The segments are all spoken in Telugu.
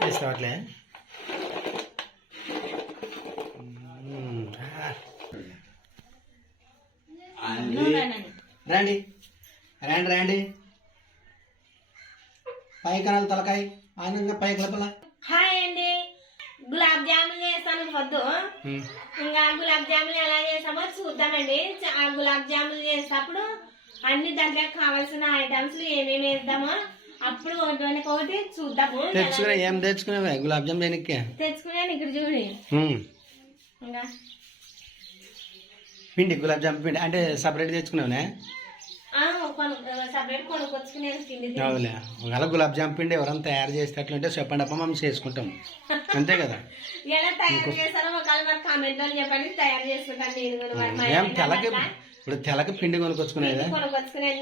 వేస్తావట్లే రండి రండి రండి పై కనాలి తలకాయ ఆనందంగా పై కలపల. హాయ్ అండి, గులాబ్ జామున్ చేస్తాను వద్దు. ఇంకా గులాబ్ జామున్ ఎలా చేస్తామో చూద్దామండి. ఆ గులాబ్ జామున్ చేసేటప్పుడు అన్ని దాంట్లో కావాల్సిన ఐటమ్స్ ఏమేమి వేద్దామో అప్పుడు ఒకటి చూద్దాము. ఏం తెచ్చుకున్నావే గులాబ్ జామున్ దేనికి తెచ్చుకున్నాను ఇక్కడ చూడి. ఇంకా పిండి గులాబ్ జామున్ పిండి అంటే సపరేట్ తెచ్చుకున్నావునే? సపరేట్ కొనుక్కొచ్చుకునేది పిండి. అవులే, ఒకవేళ గులాబ్ జామున్ పిండి ఎవరైనా తయారు చేసేటట్లుంటే చెప్పండి అప్ప, మేము చేసుకుంటాం. అంతే కదా? ఎలా తయారు చేస్తారో ఒకవేళ మరి కామెంట్ లో చెప్పండి, తయారు చేసుకుంటాను నేను. ఏం తెలకి ఇప్పుడు తెలకి పిండి కొనుక్కొచ్చుకునేది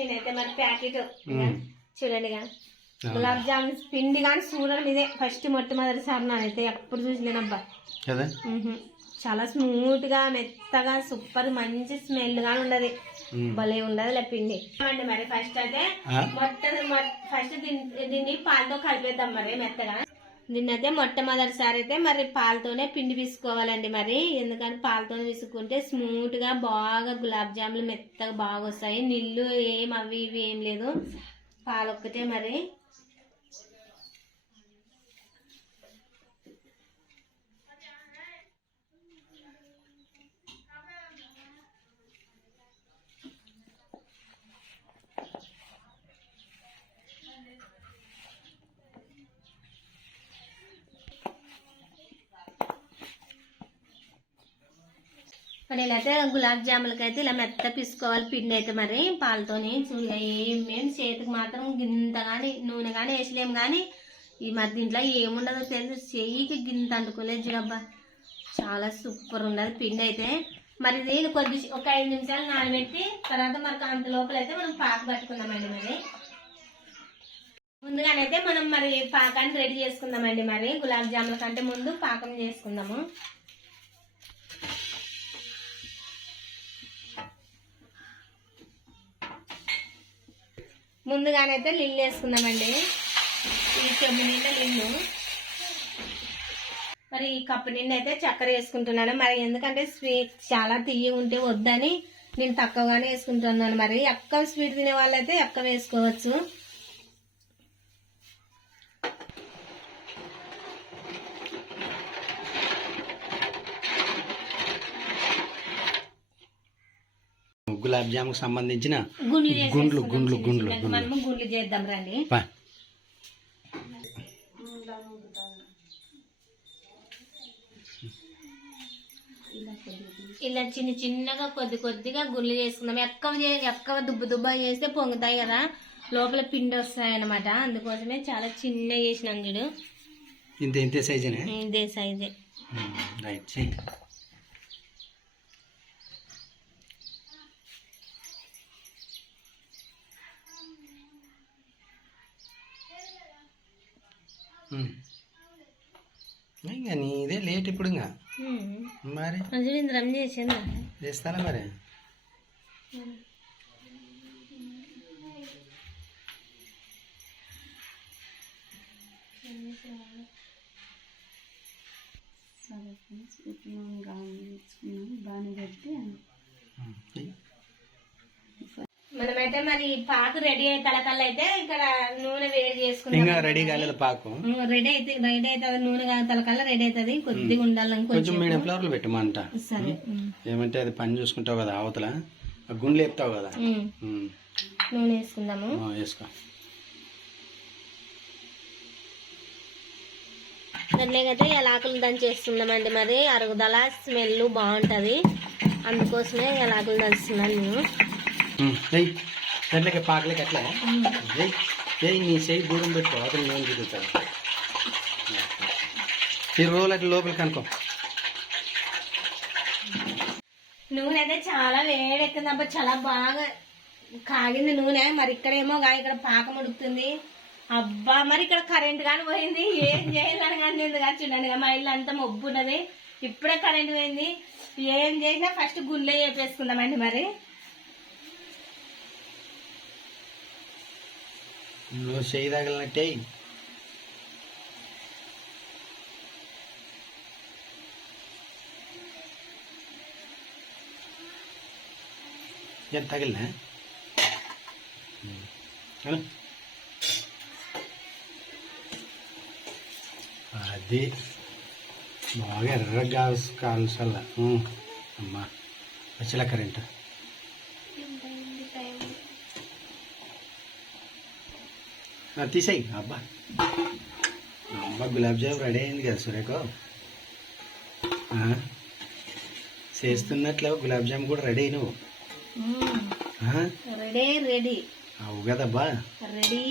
నేనైతే మరి ప్యాకెట్ చూడండి. గులాబ్ జామున్ పిండి కానీ చూడడం ఇదే ఫస్ట్ మొట్టమొదటిసారి నానైతే ఎప్పుడు చూసినానబ్బా. కదా చాలా స్మూత్ గా మెత్తగా సూపర్ మంచి స్మెల్ గా ఉండదు, భలే ఉండదు పిండి. మరి ఫస్ట్ అయితే ఫస్ట్ దీన్ని పాలతో కలిపేద్దాం మరి మెత్తగా. దీన్ని అయితే మొట్టమొదటిసారి అయితే మరి పాలతోనే పిండి తీసుకోవాలండి. మరి ఎందుకంటే పాలతోనే తీసుకుంటే స్మూత్ గా బాగా గులాబ్ జాములు మెత్తగా బాగా వస్తాయి. నీళ్ళు ఏం అవి ఇవి ఏం లేదు, పాలు ఒక్కటే. మరి నేనైతే గులాబ్ జాములకి అయితే ఇలా మెత్త పిసుకోవాలి పిండి అయితే మరి పాలతోని. ఏమేమి చేతికి మాత్రం గింత కానీ నూనె కానీ వేసలేము, కానీ ఈ మరి దీంట్లో ఏముండదో తెలుసు, చెయ్యికి గింత అంటుకోలేదు చూడబ్బా. చాలా సూపర్ ఉండదు పిండి అయితే. మరి దీన్ని ఒక 5 నిమిషాలు నానబెట్టి తర్వాత మరి అంత లోపల అయితే మనం పాకు పట్టుకుందామండి. మరి ముందుగానైతే మనం మరి పాకాన్ని రెడీ చేసుకుందామండి. మరి గులాబ్ జాముల కంటే ముందు పాకం చేసుకుందాము. ముందుగానైతే నీళ్ళు వేసుకుందామండి. ఈ చెంబు నిండా నీళ్ళు. మరి ఈ కప్పు నిండా అయితే చక్కెర వేసుకుంటున్నాను. మరి ఎందుకంటే స్వీట్ చాలా తీయగా ఉంటే వద్దని నేను తక్కువగానే వేసుకుంటున్నాను. మరి ఎక్కువ స్వీట్ తినే వాళ్ళైతే ఎక్కువ వేసుకోవచ్చు. గులాబ్ జామున్ సంబంధించిన గుండ్లు మనము గుండ్లు చేద్దాం రండి. ఇలా చిన్న చిన్నగా కొద్దిగా గుండ్లు చేసుకుందాం. ఎక్కువ దుబ్బ చేస్తే పొంగుతాయి కదా, లోపల పిండి వస్తాయి అన్నమాట. అందుకోసమే చాలా చిన్న చేసినాం చూడు. ఇంతే సైజే. ఇదే సైజే. ఇంకా నీదే లేట్ ఇప్పుడు. ఇంకా మరి రమ్ చేసాను చేస్తానా మరి. బాగానే పెట్టి మనమైతే మరి పాకు రెడీ అయ్యే తలకల్లా అయితే ఇక్కడ నూనె వేడి చేసుకున్నాం. ఇంకా రెడీ కాలేదు పాకు. రెడీ అయితే నూనె తలకల్లా రెడీ అవుతుంది. కొద్దిగా ఉండాలి, కొంచెం మీడియం ఫ్లేవర్ పెట్టమంట. సరే, ఏమంటే అది పని చూసుకుంటావు కదా, అవతల గుండెలు లేపుతావు కదా. నూనె వేసుకుందాము. వేసుకో. దాంట్లోకైతే ఎలాకులు దంచేస్తున్నామండి. మరి అరుగుదల స్మెల్ బాగుంటది, అందుకోసమే ఎలాకులు దంచుతున్నాను నేను. దాంట్లోకి పాకలేక అట్లా నీ చేయి దూరం పెట్టుకో, అతను నేను తిరుగుతాను. ఈ రోజులు అట్లా లోపలికి అనుకో. నూనె అయితే చాలా వేడెక్కిందబ్బా, చాలా బాగా కాగింది నూనె. మరి ఇక్కడేమో ఇక్కడ పాకం ఉడుకుతుంది. అబ్బా, మరి ఇక్కడ కరెంట్ కానీ పోయింది. ఏం చేయాలని కానీ లేదు కానీ చూడండి, మా ఇల్లు అంతా మబ్బు ఉన్నది. ఇప్పుడే కరెంట్ పోయింది. ఏం చేసినా ఫస్ట్ గుండె చేపేసుకుందామండి. మరి నువ్వు చేయి తగిలినట్టే ఎంత తగిలినా అది బాగా ఎర్రగా కాల్సల్లా అమ్మా వచ్చేలా కరెంట్ తీసేయి అబ్బా అబ్బా గులాబ్ జామ్ రెడీ అయింది కదా సురేఖ చేస్తున్నట్లు గులాబ్ జామ్ కూడా రెడీ నువ్వు రెడీ అవు కదబ్బా రెడీ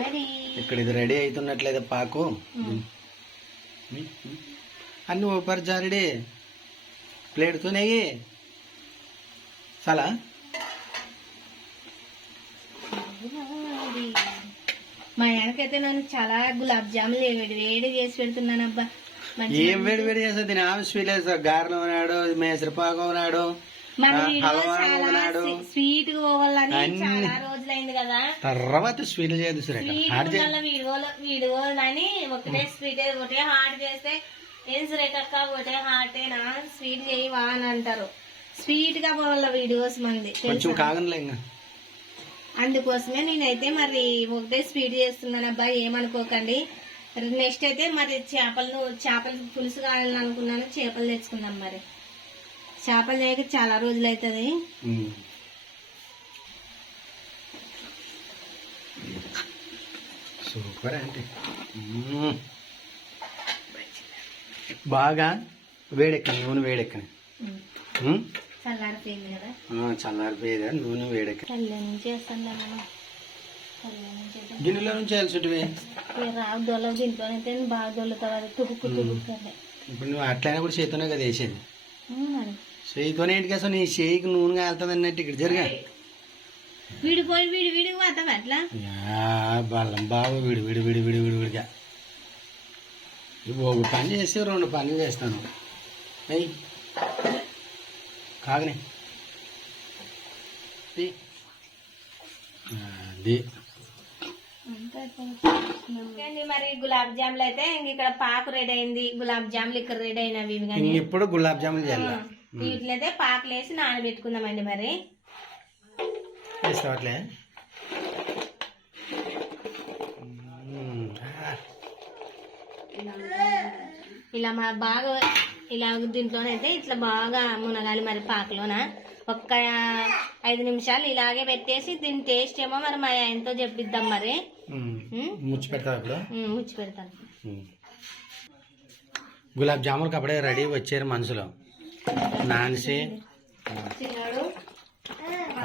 రెడీ ఇక్కడ ఇది రెడీ అవుతున్నట్లేదు పాకు అన్ని ఓపర్ జారిడి ప్లేట్తో నెయ్యి చాలా మా ఆయనకైతే నన్ను చాలా గులాబ్ జాములు వేడి చేసి పెడుతున్నాను అబ్బా. ఏం వేడి వేడి చేస్తుంది ఆమె స్వీట్ గారెలు ఉన్నాడు మేసరిపాకు ఉన్నాడు స్వీట్ పోవాలని చాలా రోజులైంది కదా, తర్వాత స్వీట్లు చేయదు వీడియోలని ఒకటే స్వీట్ ఒకటే హాట్ చేస్తే ఏం సురేఖక్క ఒకటే హార్టేనా స్వీట్ చేయవా అని అంటారు. స్వీట్ గా పోవాల వీడియోస్ మంది కొంచెం కాగనలే ఇంకా. అందుకోసమే నేనైతే మరి ఒకటే స్వీట్ చేస్తున్నాను అబ్బాయి, ఏమనుకోకండి. నెక్స్ట్ అయితే మరి చేపలు పులుసు కావాలని అనుకున్నాను, చేపలు తెచ్చుకుందాం. మరి చేపలు చేయక చాలా రోజులు అవుతుంది. సూపర్ అంటే బాగా వేడెక్కని నూనె వేడెక్కని చల్లారిపోయింది కదా, చల్లారిపోయేదా నూనె వేడెక్క చేస్తాను గిన్నెలో నుంచి వేయాల్సి రావు దొల్ల దీంట్లోనైతే బాగా దొల్లుతుంది, తుడుకు తుడుకుతుంది. ఇప్పుడు నువ్వు అట్లయినా కూడా చేతోనే కదా వేసేది, చేయితోనే ఏంటి కదా నీ చేయికి నూనె కాలుతుంది అన్నట్టు ఇక్కడ జరగా విడిపోయి విడివిడికి పోతాం అట్లా బల్లం బాబు విడివిడిగా ఒక పని చేసి 2 పనులు చేస్తాను. అయ్యి కాగనే అది మరి గులాబ్ జాములు అయితే ఇక్కడ పాకు రెడీ అయింది, గులాబ్ జాములు ఇక్కడ రెడీ అయినవి. ఇప్పుడు గులాబ్ జాములు చేయాలి. వీటిలో అయితే పాకులు వేసి నానబెట్టుకుందామండి. మరి వేస్తావట్లే ఇలా బాగా ఇలా దీంట్లోనైతే ఇట్లా బాగా మునగాలి. మరి పాకలోన ఒక్క 5 నిమిషాలు ఇలాగే పెట్టేసి దీని టేస్ట్ ఏమో మరి మా ఆయనతో చెప్పిద్దాం. మరి ముచ్చి పెడతాను. గులాబ్ జాములకు అప్పుడే రెడీ వచ్చారు మనసులో నానిసి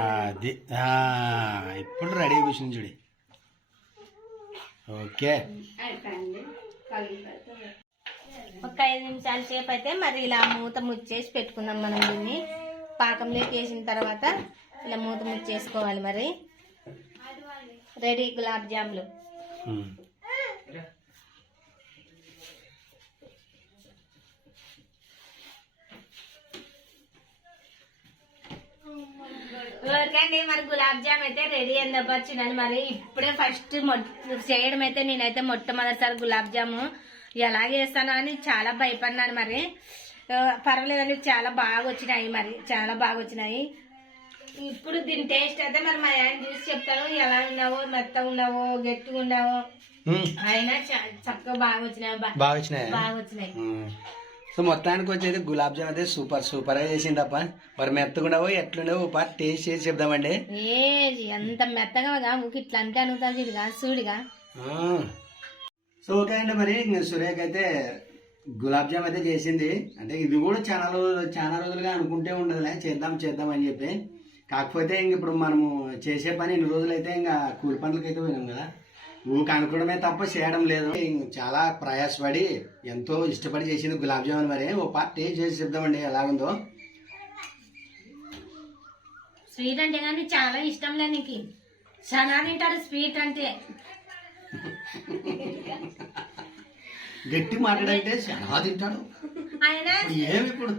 అది ఇప్పుడు రెడీ కూర్చుంది చూడి. ఓకే ఒక 5 నిమిషాల సేపు అయితే మరి ఇలా మూత ముచ్చేసి పెట్టుకుందాం. మనం దీన్ని పాకంలోకి వేసిన తర్వాత ఇలా మూత ముచ్చేసుకోవాలి. మరి రెడీ గులాబ్ జాములు. ఓకేండి, మరి గులాబ్ జామ్ అయితే రెడీ అయిందబ్బా. వచ్చినాను మరి ఇప్పుడే ఫస్ట్ చేయడం అయితే నేనైతే మొట్టమొదటిసారి గులాబ్ జాము ఎలాగే చేస్తాను అని చాలా భయపడినాను. మరి పర్వాలేదండి, చాలా బాగా వచ్చినాయి. మరి చాలా బాగా వచ్చినాయి. ఇప్పుడు దీని టేస్ట్ అయితే మరి మా ఆయన చూసి చెప్తాను ఎలా ఉన్నావో, మెత్తగా ఉన్నావో, గట్టిగా ఉన్నావో. అయినా చక్కగా బాగా వచ్చినాయి. సో మొత్తానికి వచ్చేది గులాబ్ జామ్ అయితే సూపర్ గా చేసింది తప్ప మరి మెత్తగుండవో ఎట్లుండవో పాటు టేస్ట్ చేసి చెప్దామండి. ఎంత మెత్తగా ఇట్లా అంటే అనుగుతుంది చూడిగా. సో ఓకే అండి, మరి సురేఖ అయితే గులాబ్ జామ్ అయితే చేసింది. అంటే ఇది కూడా చాలా రోజులుగా అనుకుంటే ఉండదులే చేద్దాం అని చెప్పి. కాకపోతే ఇంక ఇప్పుడు మనము చేసే పని ఇన్ని రోజులైతే ఇంకా కూలి పనులకైతే పోయినాం కదా, ఊరికి అనుకోవడమే తప్ప చేయడం లేదు. చాలా ప్రయాసపడి ఎంతో ఇష్టపడి చేసింది గులాబ్ జామున్. మరి ఓ పార్ట్ టేస్ట్ చేసి చెప్దామండి ఎలాగుందో. స్వీట్ అంటే కానీ చాలా ఇష్టం లే, నీకు చాలా తింటాడు స్వీట్ అంటే. గట్టి మాట్లాడంటే చాలా తింటాడు ఆయన. ఏమి ఇప్పుడు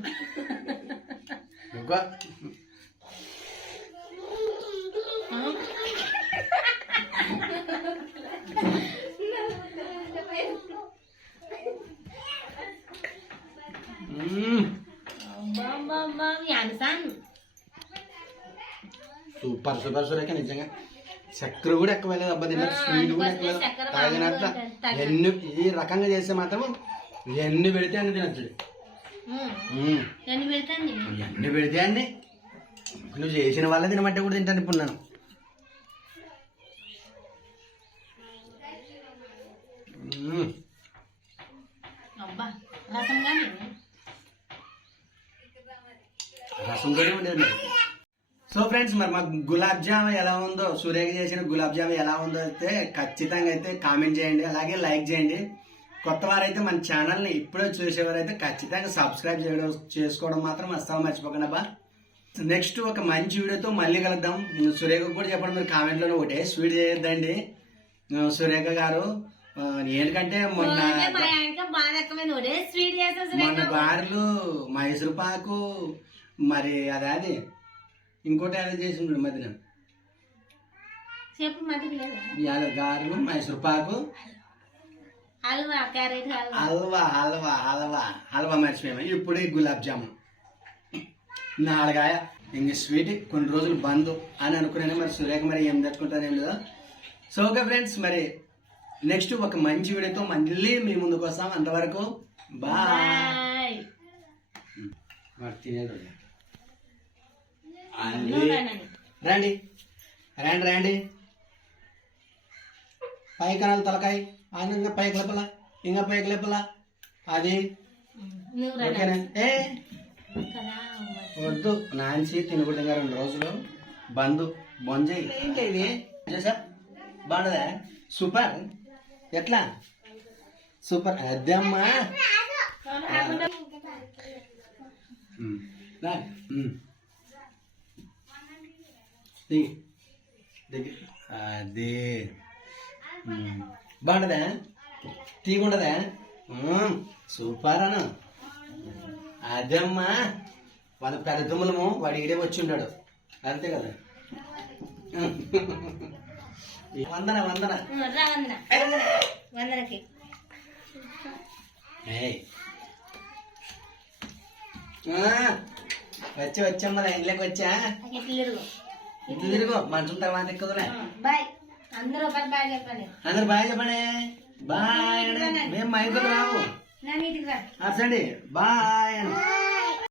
సూపర్ సూపర్ సురేఖ నిజంగా. చక్కెర కూడా ఎక్కువ లేదు అబ్బా, తిన్న స్వీట్ కూడా ఎక్కువ లేదు. తాగినంత ఎన్ని ఈ రకంగా చేస్తే మాత్రం ఎన్ని పెడితే అన్ని తినచ్చు. ఎన్ని పెడితే అన్ని. నువ్వు చేసిన వాళ్ళే తినమంటే కూడా తింటాను ఇప్పుడు నేను. రసం కూడా ఉండేది మరి. సో ఫ్రెండ్స్, మరి మా గులాబ్ జామ్ ఎలా ఉందో, సూర్యకి చేసిన గులాబ్ జామ్ ఎలా ఉందో అయితే ఖచ్చితంగా అయితే కామెంట్ చేయండి, అలాగే లైక్ చేయండి. కొత్త వారైతే మన ఛానల్ని ఇప్పుడే చూసేవారైతే ఖచ్చితంగా సబ్స్క్రైబ్ చేసుకోవడం మాత్రం అస్సలు మర్చిపోకండి అబ్బా. నెక్స్ట్ ఒక మంచి వీడియోతో మళ్ళీ కలుద్దాం. సురేఖకు కూడా చెప్పండి మీరు కామెంట్లోనే, ఒకటే స్వీట్ చేయొద్దండి సురేఖ గారు. ఎందుకంటే మొన్న గారెలు, మైసూర్ పాకు, మరి అది ఇంకోటి అదే చేసిండు మధ్యన గారెలు, మైసూర్ పాకు, హల్వా హల్వా హల్వా హల్వా మర్చిపోయాము. ఇప్పుడు గులాబ్ జామున్ నాలుగాయ. ఇంక స్వీట్ కొన్ని రోజులు బంద్ అని అనుకున్నాను. మరి సురేఖ మరి ఏం తెచ్చుకుంటానేం లేదా. సో ఓకే ఫ్రెండ్స్, మరి నెక్స్ట్ ఒక మంచి వీడియోతో మళ్ళీ మీ ముందుకు వస్తాం. అంతవరకు బాయ్. తినేది రండి రండి రండి. పైకి అనాలి తలకాయ, ఆయన పైకి లేపలా, ఇంకా పైకి లేపలా. అది ఓకేనా? వద్దు నాన్సి తినకూడదు. ఇంకా 2 రోజులు బంధు బొంజాయి. ఏంటి ఇది చేసా బాగుండదా? సూపర్. ఎట్లా సూపర్ అద్దమ్మా. అదే బాగుండదా? తీగుండదా? సూపర్ అను. అదమ్మా, వాళ్ళ పెద్ద తుమ్ములము వాడు ఈడే వచ్చి ఉంటాడు అంతే కదా. వందన వందన వందనకి వచ్చమ్మా లైన్లోకి వచ్చా. ఇట్లు తిరుగు మంచం తర్వాత ఎక్కువలే. అందరూ బాయ్ చెప్పండి. అందరు బాయ్ చెప్పండి. బాయ్. మేము మా ఇంట్లో రాము. అసండి బాయ్.